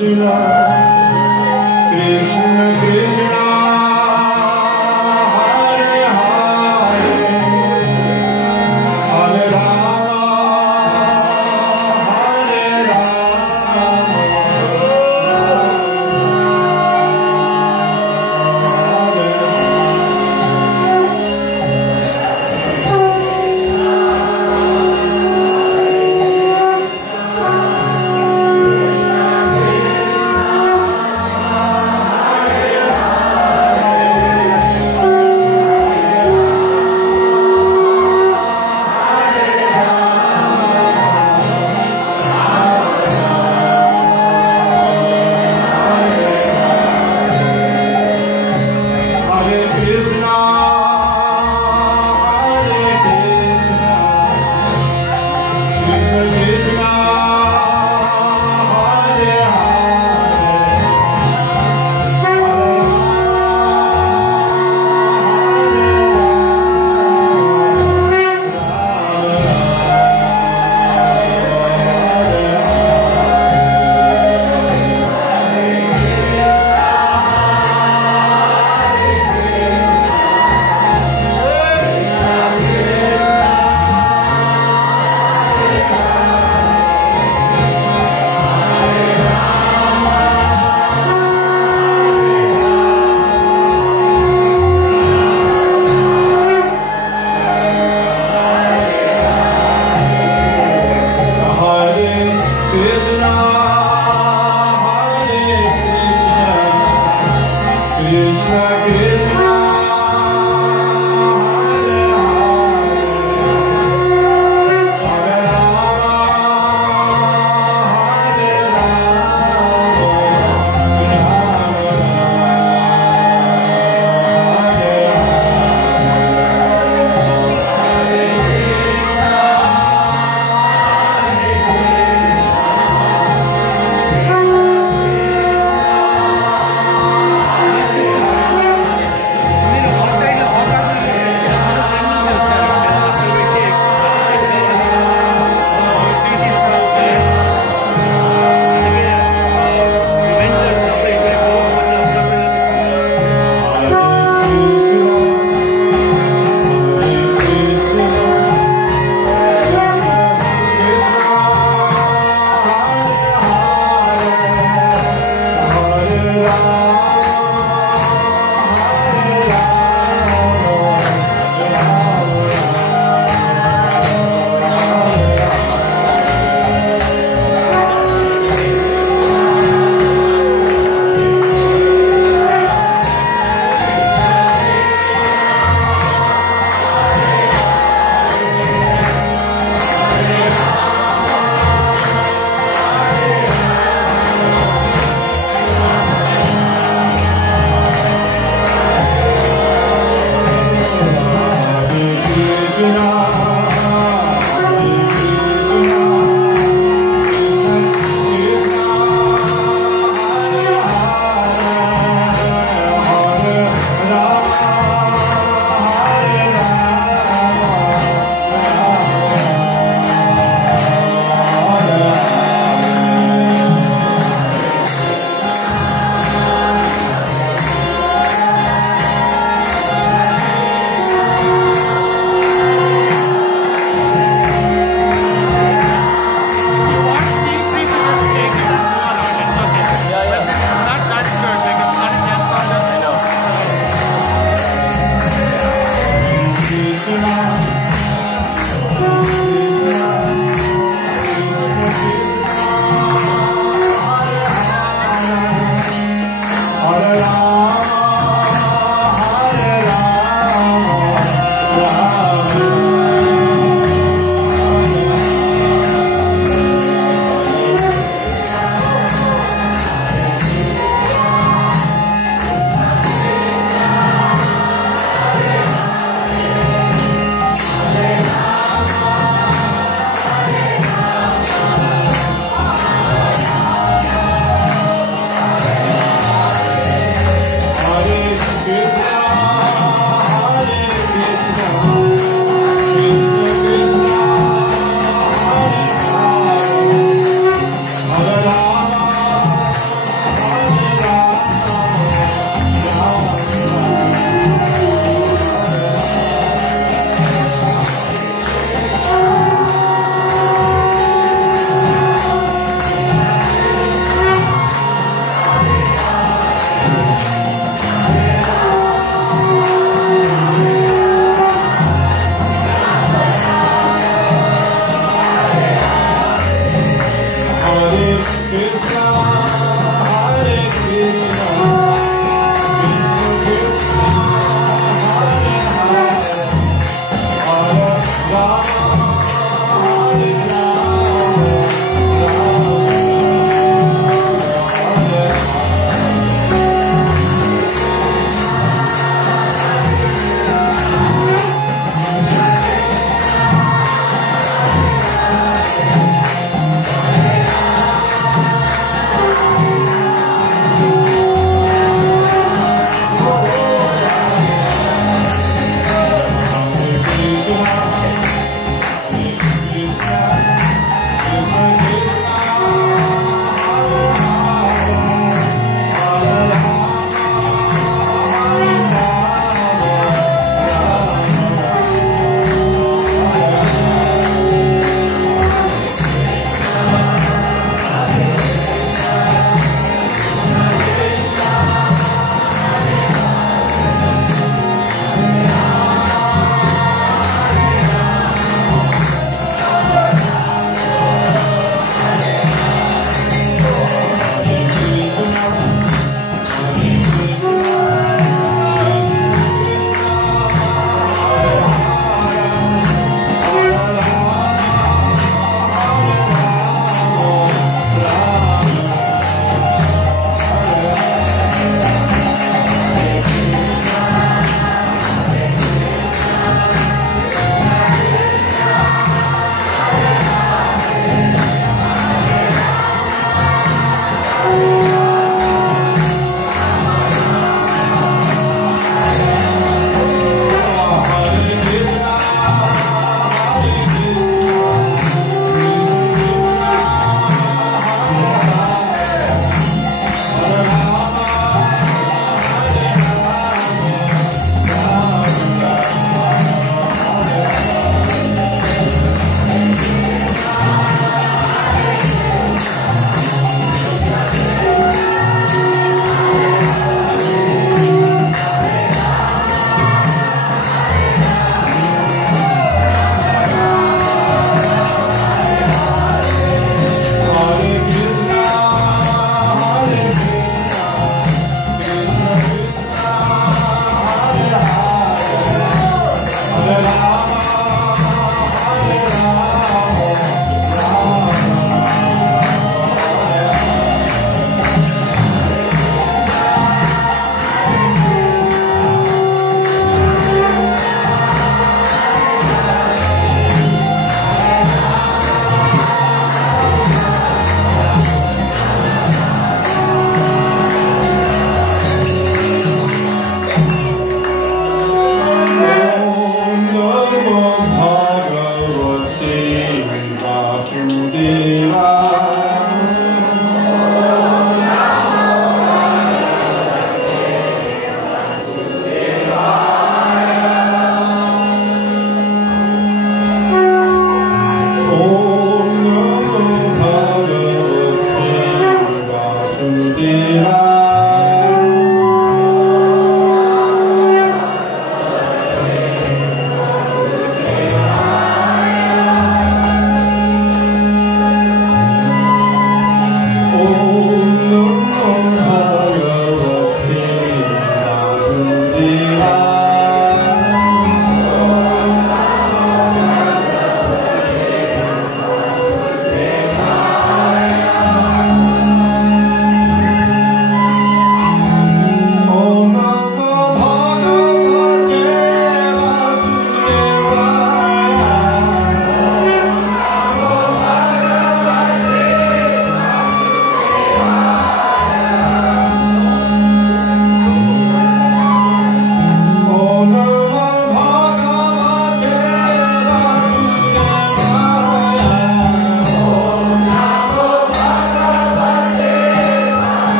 Krishna, Krishna Krishna, Hare Hare, Hare Rama, Hare Rama, Hare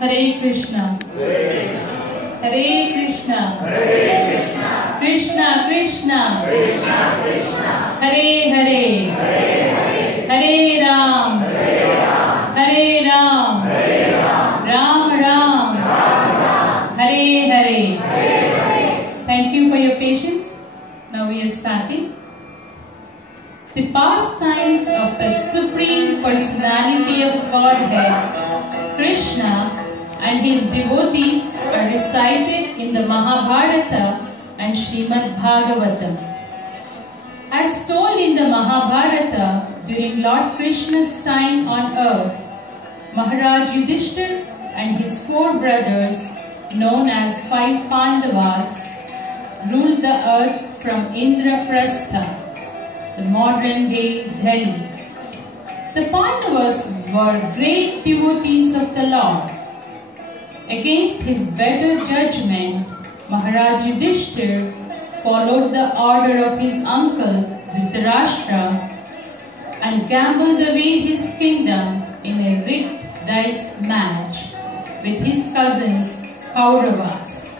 Hare Krishna. Hare Krishna. Krishna Krishna. Hare Hare. Hare Ram. Hare Ram. Ram Ram. Hare Hare. Thank you for your patience. Now we are starting. The pastimes of the Supreme Personality of Godhead, Krishna, and his devotees are recited in the Mahabharata and Srimad Bhagavatam. As told in the Mahabharata, during Lord Krishna's time on earth, Maharaj Yudhishthira and his 4 brothers, known as 5 Pandavas, ruled the earth from Indraprastha, the modern-day Delhi. The Pandavas were great devotees of the Lord. Against his better judgment, Maharaj Yudhishthira followed the order of his uncle Dhritarashtra and gambled away his kingdom in a rigged dice match with his cousins Kauravas.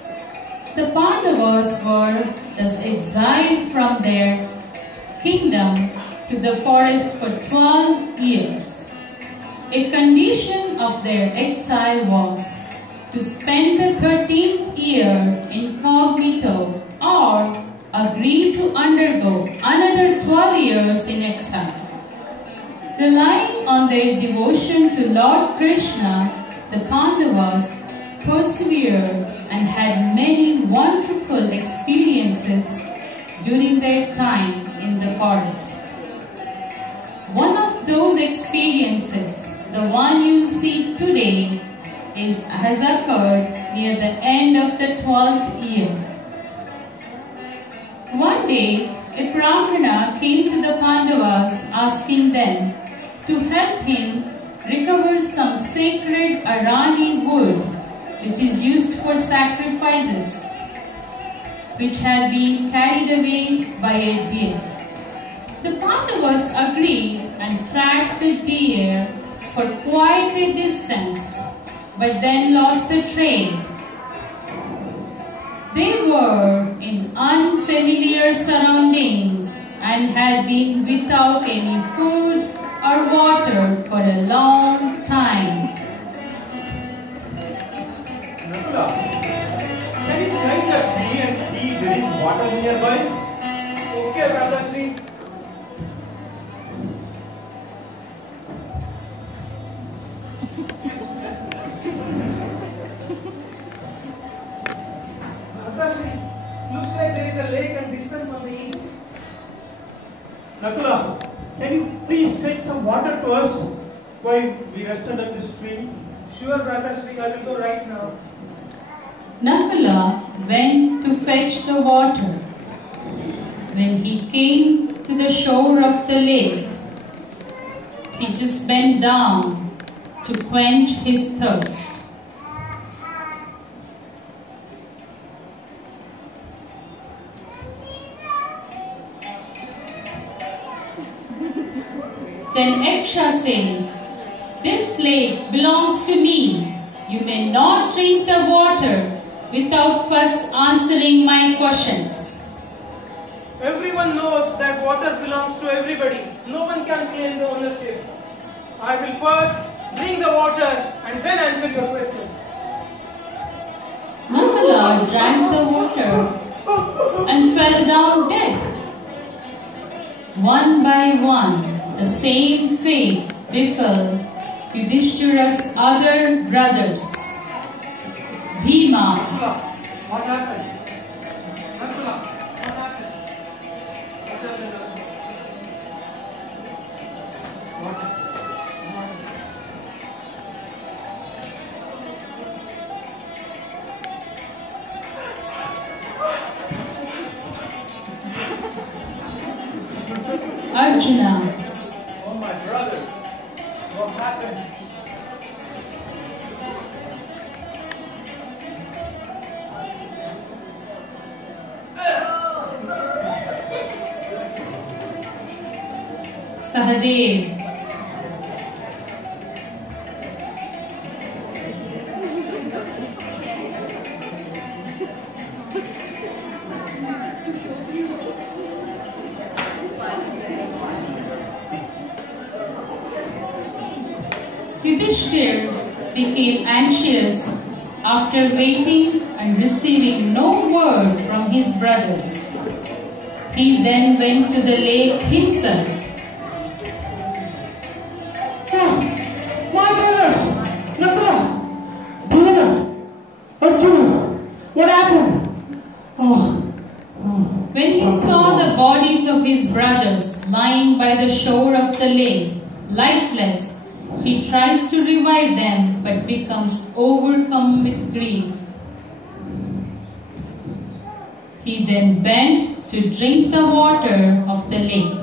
The Pandavas were thus exiled from their kingdom to the forest for 12 years. A condition of their exile was to spend the 13th year incognito or agree to undergo another 12 years in exile. Relying on their devotion to Lord Krishna, the Pandavas persevered and had many wonderful experiences during their time in the forest. One of those experiences, the one you will see today, has occurred near the end of the 12th year. One day, a Brahmana came to the Pandavas asking them to help him recover some sacred Arani wood which is used for sacrifices, which had been carried away by a deer. The Pandavas agreed and tracked the deer for quite a distance, but then lost the trail. They were in unfamiliar surroundings and had been without any food or water for a long time. Nakula, can you climb the tree and see if there is water nearby? Okay, Brother Sri. Looks like there is a lake and distance on the east. Nakula, can you please fetch some water to us while we rest under this tree? Sure, Brother Sri, I will go right now. Nakula went to fetch the water. When he came to the shore of the lake, he just bent down to quench his thirst. Then Yaksha says, "This lake belongs to me. You may not drink the water without first answering my questions." Everyone knows that water belongs to everybody. No one can claim the ownership. I will first drink the water and then answer your questions. Nakula drank the water and fell down dead. One by one, the same fate befell Yudhishthira's other brothers. Bhima, What happened? Nakula, what happened? Arjuna, Oh, my brothers, what happened? Sahadev, Yudhishthir became anxious after waiting and receiving no word from his brothers. He then went to the lake himself. My brothers! Yatra! Bhima! Arjuna! What happened? When he saw the bodies of his brothers lying by the shore of the lake, lifeless, he tries to revive them but becomes overcome with grief. He then bent to drink the water of the lake.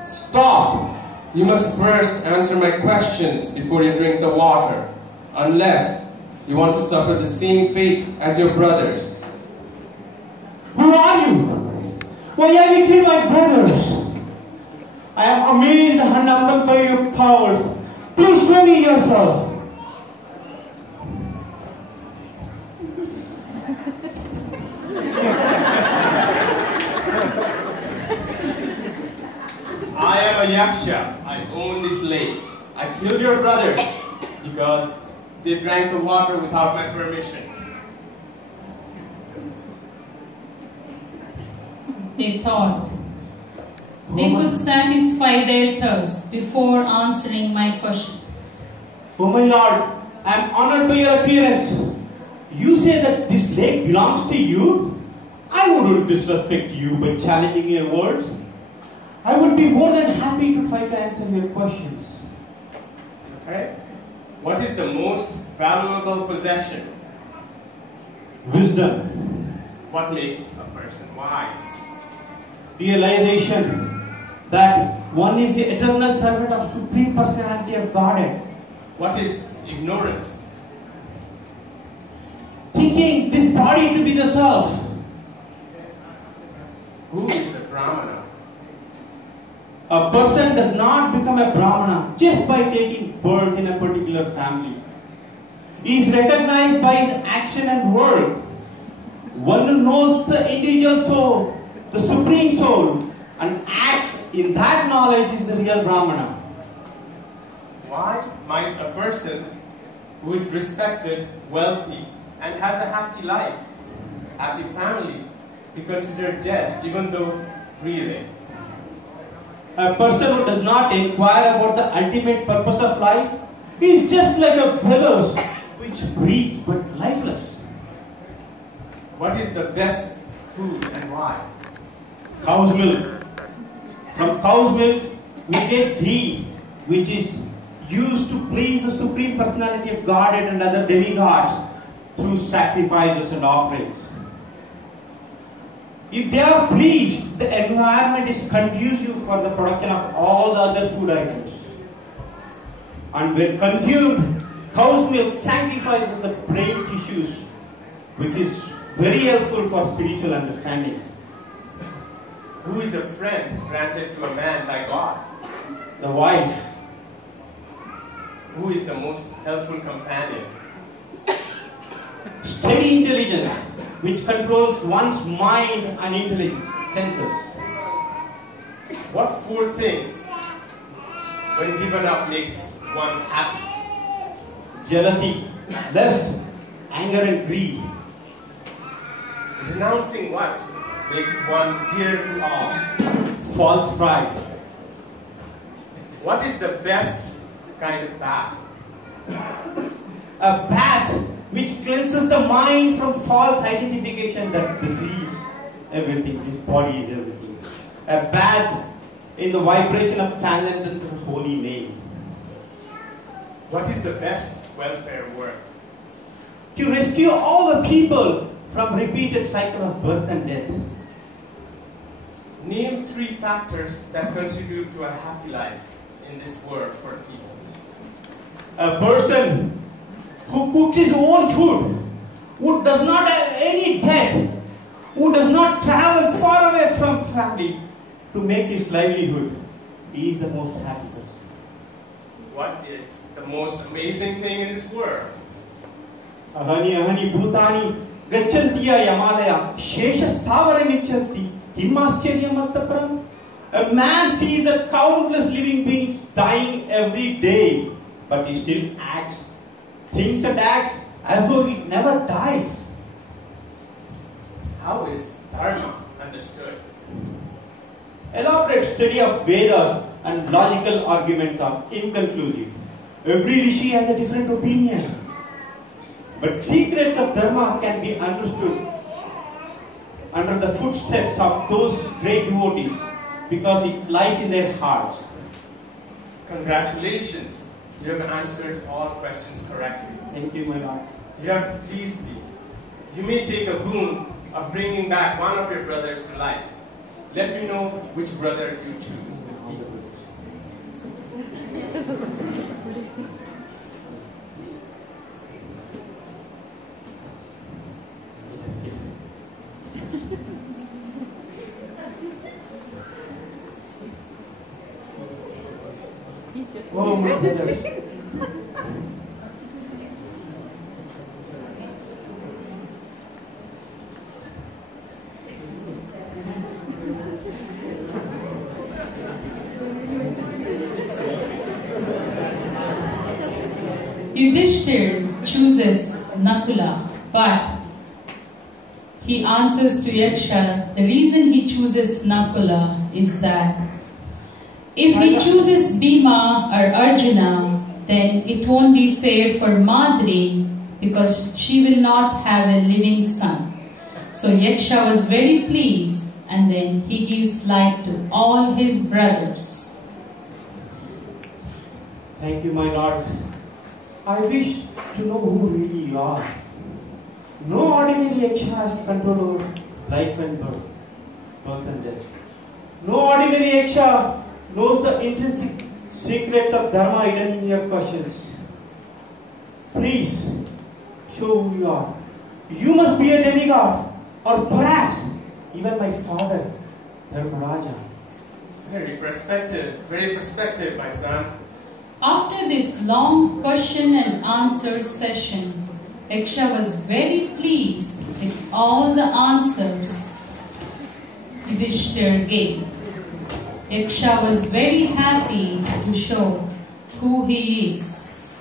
Stop! You must first answer my questions before you drink the water, unless you want to suffer the same fate as your brothers. Who are you? Why have you killed my brothers? I am amazed and humbled by your powers. Please show me yourself. I am a yaksha. I own this lake. I killed your brothers because they drank the water without my permission. They thought they could satisfy their thirst before answering my question. Oh my lord, I am honored by your appearance. You say that this lake belongs to you? I wouldn't disrespect you by challenging your words. I would be more than happy to try to answer your questions. Alright? What is the most valuable possession? Wisdom. What makes a person wise? Realization that one is the eternal servant of Supreme Personality of Godhead. What is ignorance? Thinking this body to be the self. Who is a brahmana? A person does not become a brahmana just by taking birth in a particular family. He is recognized by his action and work. One who knows the individual soul, the supreme soul, and acts in that knowledge is the real brahmana. Why might a person who is respected, wealthy, and has a happy life, happy family, be considered dead even though breathing? A person who does not inquire about the ultimate purpose of life is just like a bellows which breathes but lifeless. What is the best food and why? Cow's milk. From cow's milk we get ghee, which is used to please the Supreme Personality of Godhead and other demigods through sacrifices and offerings. If they are pleased, the environment is conducive for the production of all the other food items. And when consumed, cow's milk sanctifies the brain tissues, which is very helpful for spiritual understanding. Who is a friend granted to a man by God? The wife. Who is the most helpful companion? Steady intelligence, which controls one's mind and intelligence, senses. What four things, when given up, makes one happy? Jealousy, lust, anger and greed. Renouncing what makes one dear to all? False pride. What is the best kind of bath? A bath which cleanses the mind from false identification that disease everything, this body is everything. A bath in the vibration of transcendent holy name. What is the best welfare work? To rescue all the people from repeated cycle of birth and death. Name 3 factors that contribute to a happy life in this world for people. A person who cooks his own food, who does not have any debt, who does not travel far away from family to make his livelihood, he is the most happy person. What is the most amazing thing in this world? Ahani ahani bhutani gachantiya yamalaya shesha sthavara michanti kimmascharya mattapram. A man sees the countless living beings dying every day, but he still thinks and acts as though he never dies. How is Dharma understood? Elaborate study of Vedas and logical arguments are inconclusive. Every rishi has a different opinion. But secrets of Dharma can be understood under the footsteps of those great devotees because it lies in their hearts. Congratulations! You have answered all questions correctly. Thank you, my Lord. You have pleased me. You may take a boon of bringing back one of your brothers to life. Let me know which brother you choose. Oh, my brothers. Yudhishthir chooses Nakula, but he answers to Yaksha, the reason he chooses Nakula is that if he chooses Bhima or Arjuna, then it won't be fair for Madri because she will not have a living son. So Yaksha was very pleased and then he gives life to all his brothers. Thank you, my Lord. I wish to know who really you are. No ordinary Yaksha has control over life and birth and death. No ordinary Yaksha knows the intrinsic secrets of Dharma hidden in your questions. Please, show who you are. You must be a demigod, or perhaps even my father, Dharmaraja. Very perspective, my son. After this long question and answer session, Yaksha was very pleased with all the answers Yudhishthir gave. Yaksha was very happy to show who he is.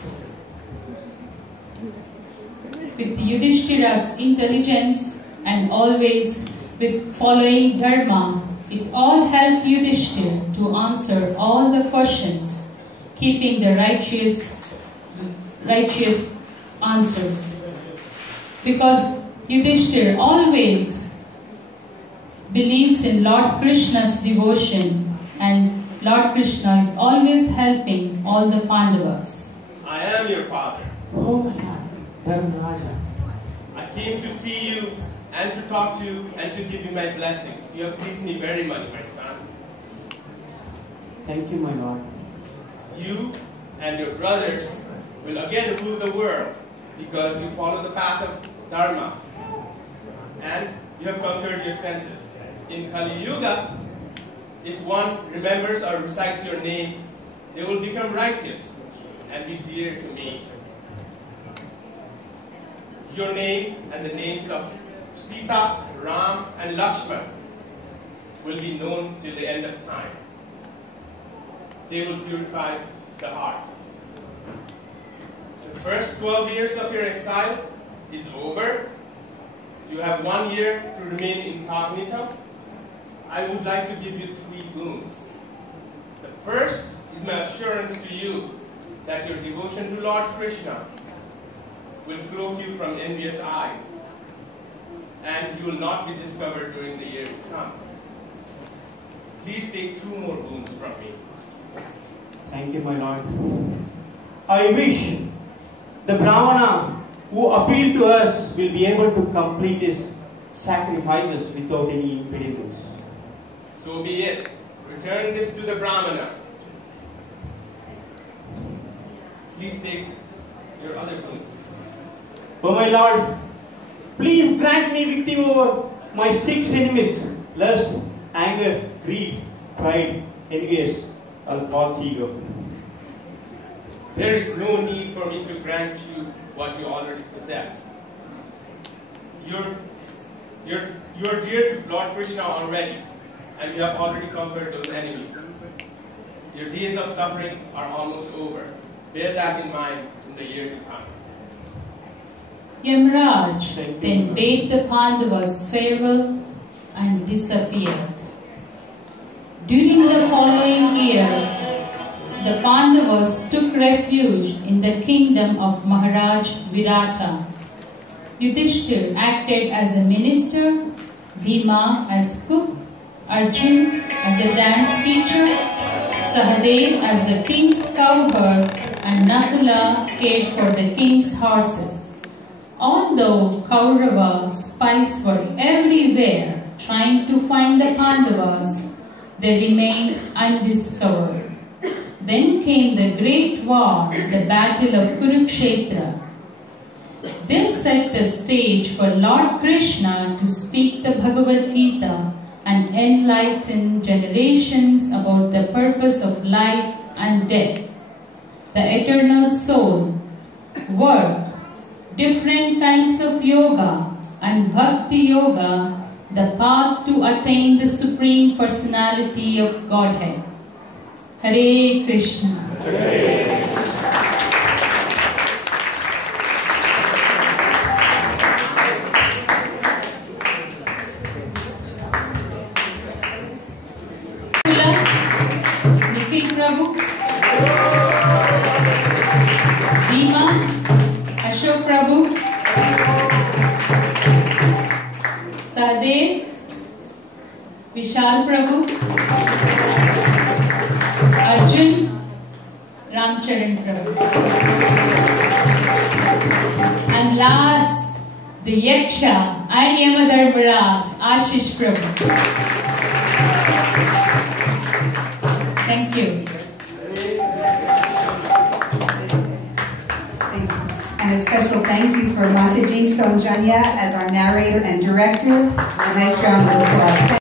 With Yudhishthira's intelligence and always with following Dharma, it all helped Yudhishthir to answer all the questions, keeping the righteous answers. Because Yudhishthir always believes in Lord Krishna's devotion, and Lord Krishna is always helping all the Pandavas. I am your father. Oh my God, Dharmaraja. I came to see you and to talk to you and to give you my blessings. You have pleased me very much, my son. Thank you, my Lord. You and your brothers will again rule the world because you follow the path of Dharma and you have conquered your senses. In Kali Yuga, if one remembers or recites your name, they will become righteous and be dear to me. Your name and the names of Sita, Ram, and Lakshman will be known till the end of time. They will purify the heart. The first 12 years of your exile is over. You have 1 year to remain incognito. I would like to give you 3 boons. The first is my assurance to you that your devotion to Lord Krishna will cloak you from envious eyes, and you will not be discovered during the year to come. Please take 2 more boons from me. Thank you, my Lord. I wish the Brahmana who appealed to us will be able to complete his sacrifices without any impediments. So be it. Return this to the Brahmana. Please take your other boons. Oh my Lord, please grant me victory over my 6 enemies: lust, anger, greed, pride, envy, and false ego. There is no need for me to grant you what you already possess. You're dear to Lord Krishna already, and you have already conquered those enemies. Your days of suffering are almost over. Bear that in mind in the year to come. Yamraj then bade the Pandavas farewell and disappeared. During the following year, the Pandavas took refuge in the kingdom of Maharaj Virata. Yudhishthir acted as a minister, Bhima as cook, Arjun as a dance teacher, Sahadev as the king's cowherd, and Nakula cared for the king's horses. Although Kaurava spies were everywhere trying to find the Pandavas, they remained undiscovered. Then came the great war, the battle of Kurukshetra. This set the stage for Lord Krishna to speak the Bhagavad Gita and enlighten generations about the purpose of life and death, the eternal soul, work, different kinds of yoga, and bhakti yoga, the path to attain the Supreme Personality of Godhead. Hare Krishna. Hare. Nikhil Prabhu, Bhima, Ashok Prabhu, Sahadev, Vishal Prabhu, Arjun, Ramcharan Prabhu. And last, the Yaksha and Yamadharmaraj, Ashish Prabhu. Thank you. And a special thank you for Mataji Somjanya as our narrator and director. A nice round of applause.